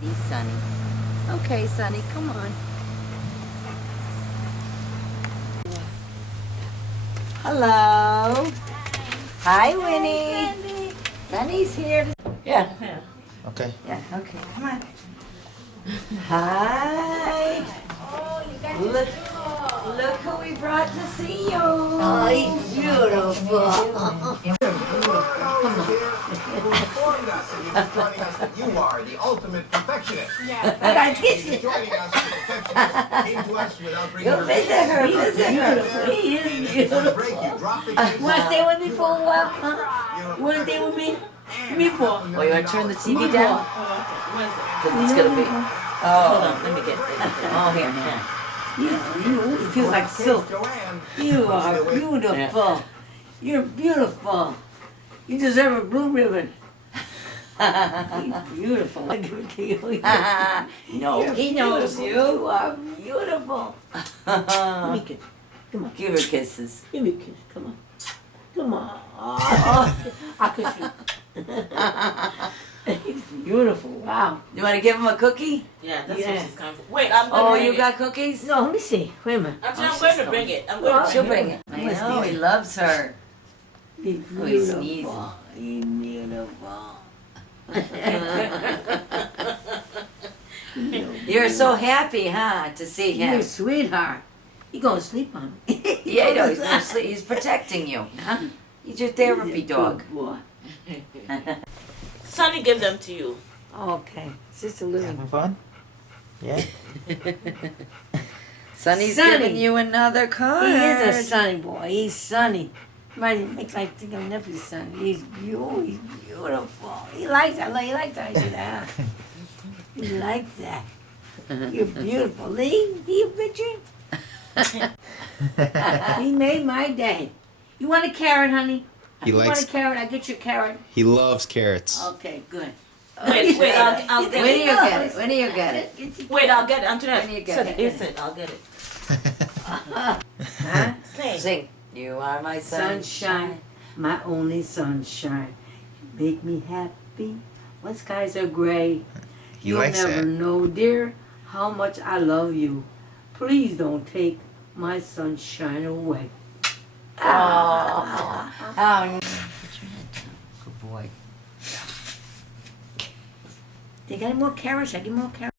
See Sonny. Okay, Sonny, come on. Hello. Hi, Winnie. Sonny's here. Yeah. Okay. Yeah, okay, come on. Hi. Look who we brought to see you. Oh, he's beautiful. You are the ultimate perfectionist. I gotta kiss you. Joining us, the perfectionist came to us without bringing Go visit her, visit her. He is For the beautiful. break, you dropped the kiss. You want to stay with me for a while, huh? You want to stay with me? Me for. Oh, you want to turn the TV down? Because it's gonna be. Hold on, let me get it. Oh, here. It feels like silk. Joanne, You are beautiful. You're beautiful. You deserve a blue ribbon. He's beautiful. I give it to you. No, he knows you. You are beautiful. Give me a kiss. Come on. Give her kisses. Give me a kiss. Come on. Come on. Oh, I'll kiss you. He's beautiful. Wow. You want to give him a cookie? Yeah, that's Yeah. what she's coming for. Wait, I'm going Oh, to bring you it. got cookies? No, let me see. Wait a minute. Actually, I'm going to bring it. I'm going to She'll bring bring it. it. I know, he loves her. He's Oh, he's beautiful. sneezing. He's beautiful. You're so happy, huh, to see You're him. a sweetheart. You gonna sleep on me? Yeah, I know, he's gonna sleep. He's protecting you. He's your therapy dog. Good boy. Sonny give them to you. Okay, it's just a little. Having fun? Yeah. Sonny's Sonny. giving you another card. He is a sunny boy. He's sunny. Might makes like think of nephew's son. He's beautiful. He's beautiful. He likes that. He likes that. I said, ah. He likes that. You're beautiful. Lee, he a picture? He made my day. You want a carrot, honey? He You want likes. a carrot? I get you a carrot. He loves carrots. Okay, good. Wait, I'll get When do it. you get it? When do you get it? Wait, I'll get it. Antoinette, When you get sit, it? you sit. I'll get it. Huh? Sing. Sing. You are my Sunshine, my only sunshine. You make me happy when skies are gray. He You'll likes never that. know, dear, how much I love you. Please don't take my sunshine away. Oh, oh. Put your head down. Good boy. They got more carrots. I give more carrots.